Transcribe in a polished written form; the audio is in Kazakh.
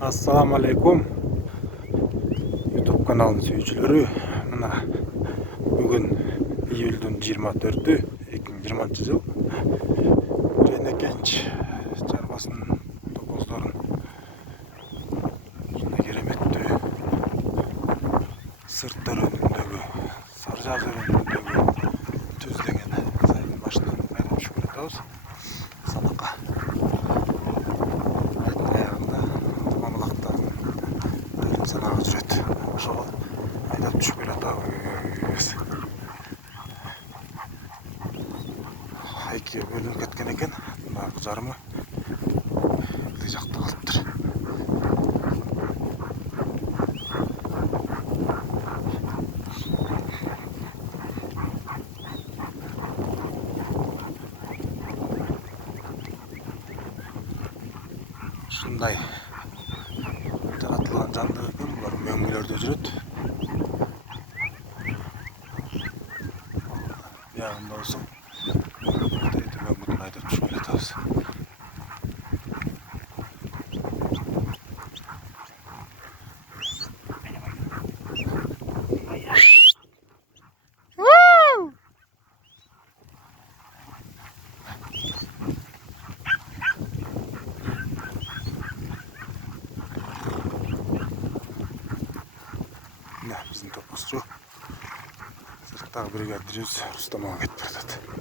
Assalamu alaikum. YouTube kanalının seyircileri. Mına bugün iyulдун 24-ü 2020 yıl. Rene Genç çarpasının topozların кереметті сырттар önündегі Саржаз önündегі түздеген сайдың башынан айдап шығып жатабыз санаққа. Айдың аяғында мамылақтардың айдың санағы жүреді. Ошоға айдап түшіп жатабыз. Екіге бөлініп кеткен екен. Мына жарымы ілді жақта қалыптыр. Шындай жаратылған жанды екен, бұлар мөңгілерде жүреді. Яғында осы мөңгілерді айдап түшіп жатабыз. Біздің топосшы сырттағы бригадиріміз Рустам аға кетіп бара жатады.